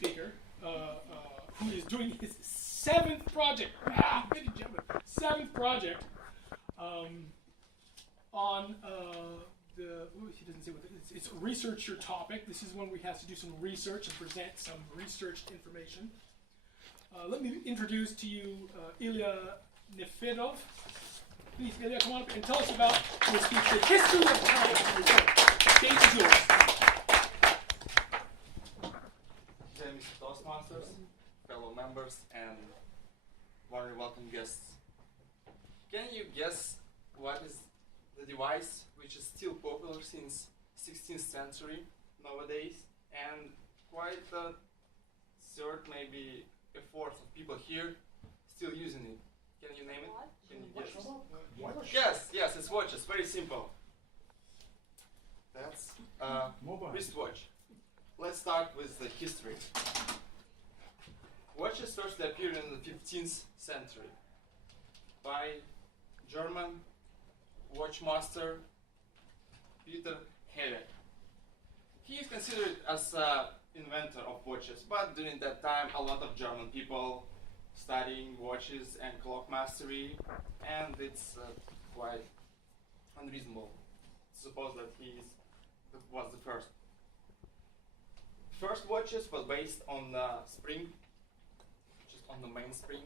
speaker who is doing his seventh project. Ladies and gentlemen, seventh project on he doesn't say what it's a researcher topic. This is when we have to do some research and present some researched information. Let me introduce to you Ilya Nefedov. Please, Ilya, come on up and tell us about your speech, the history of time. Stage is yours. Dear Mr. Toastmasters, fellow members, and very welcome guests. Can you guess what is the device which is still popular since 16th century nowadays, and quite a third, maybe a fourth of people here still using it? Can you name it? Can you guess? Yes, it's watches. Very simple. That's a wristwatch. Let's start with the history. Watches first appeared in the 15th century by German watchmaster Peter Helle. He is considered as an inventor of watches, but during that time a lot of German people studying watches and clock mastery, and it's quite unreasonable to suppose that was the first. First watches was based on spring, just on the mainspring,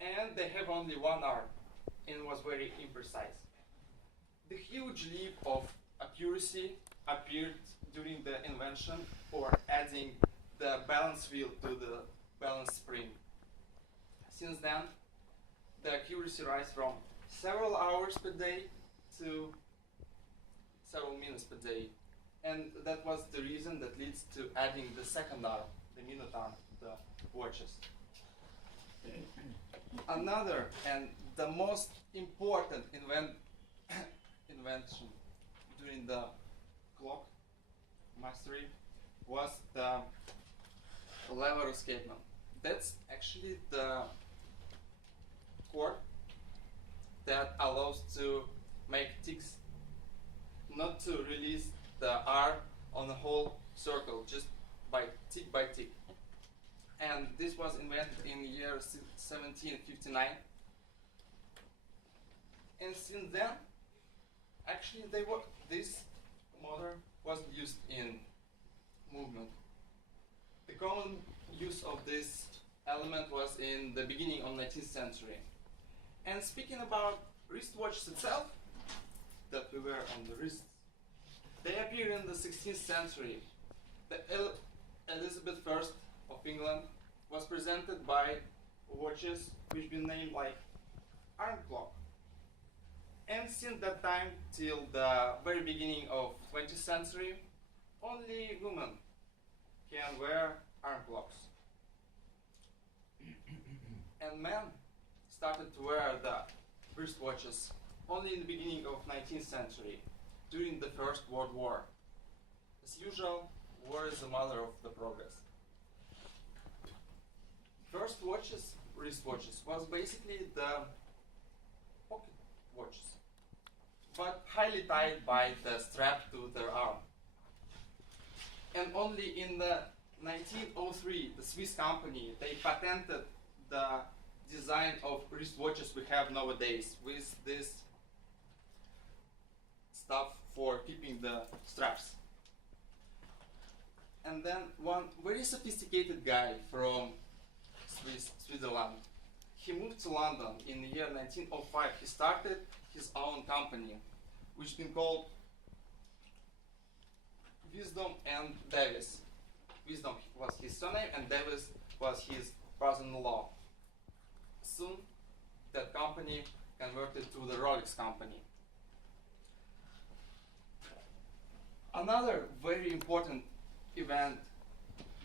and they have only one arm, and was very imprecise. The huge leap of accuracy appeared during the invention or adding the balance wheel to the balance spring. Since then, the accuracy rise from several hours per day to several minutes per day. And that was the reason that leads to adding the second arm, the minute arm, to the watches. Another and the most important invention during the clock mastery was the lever escapement. That's actually the cord that allows to make ticks, not to release the R on the whole circle, just by tick. And this was invented in the year 1759. And since then, actually this motor wasn't used in movement. The common use of this element was in the beginning of 19th century. And speaking about wristwatches itself, that we wear on the wrists, they appeared in the 16th century. The Elizabeth I of England was presented by watches which been named like iron clock. And since that time till the very beginning of 20th century, only women can wear iron clocks. And men started to wear the wristwatches only in the beginning of 19th century, during the First World War. As usual, war is the mother of the progress. First wristwatches, was basically the pocket watches, but highly tied by the strap to their arm. And only in the 1903, the Swiss company, they patented the design of wristwatches we have nowadays with this stuff for keeping the straps. And then one very sophisticated guy from Switzerland, he moved to London in the year 1905. He started his own company, which has been called Wisdom and Davis. Wisdom was his surname and Davis was his brother-in-law. Soon, that company converted to the Rolex company. Another very important event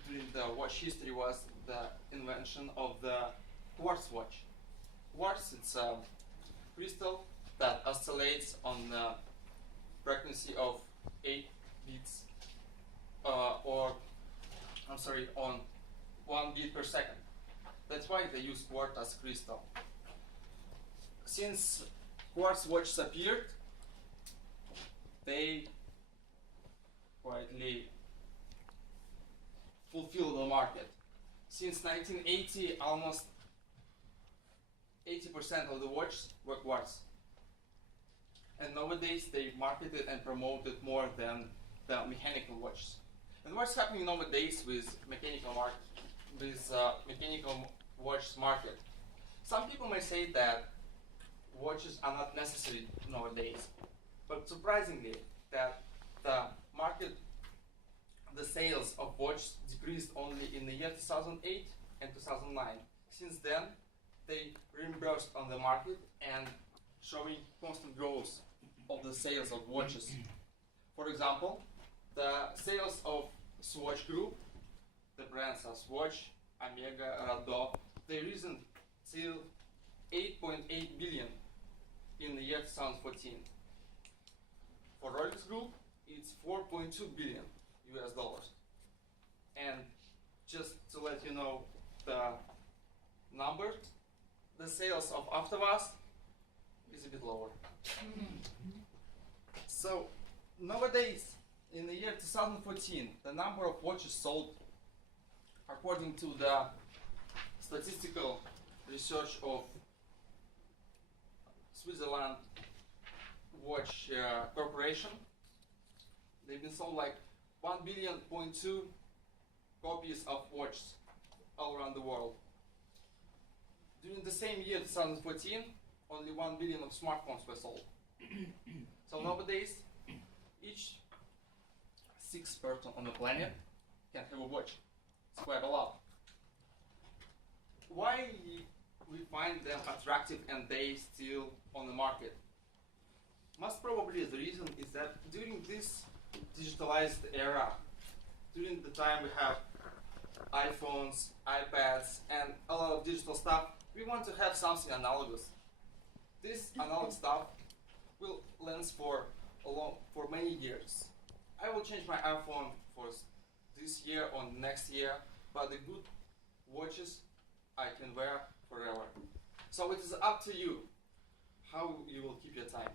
during the watch history was the invention of the quartz watch. Quartz, it's a crystal that oscillates on the frequency of 8 beats, on 1 beat per second. That's why they use quartz as crystal. Since quartz watches appeared, they quietly fulfill market. Since 1980, almost 80% of the watches were quartz. And nowadays they market it and promote it more than the mechanical watches. And what's happening nowadays with mechanical watch market? Some people may say that watches are not necessary nowadays, but surprisingly, that the sales of watches decreased only in the year 2008 and 2009. Since then, they reimbursed on the market and showing constant growth of the sales of watches. For example, the sales of Swatch Group, the brands are Swatch, Omega, Radov, they risen till 8.8 billion in the year 2014. For Rolex Group, it's 4.2 billion US dollars. And just to let you know the numbers, the sales of Afterwas is a bit lower. So nowadays, in the year 2014, the number of watches sold, according to the statistical research of Switzerland Watch Corporation, they've been sold like 1.2 billion copies of watches all around the world. During the same year, 2014, only 1 billion of smartphones were sold. So nowadays, each 6th person on the planet can have a watch. It's quite a lot. Why we find them attractive and they still on the market? Most probably the reason is that during this digitalized era, during the time we have iPhones, iPads, and a lot of digital stuff, we want to have something analogous. This analog stuff will last for many years. I will change my iPhone for this year or next year, but the good watches I can wear forever. So it is up to you how you will keep your time.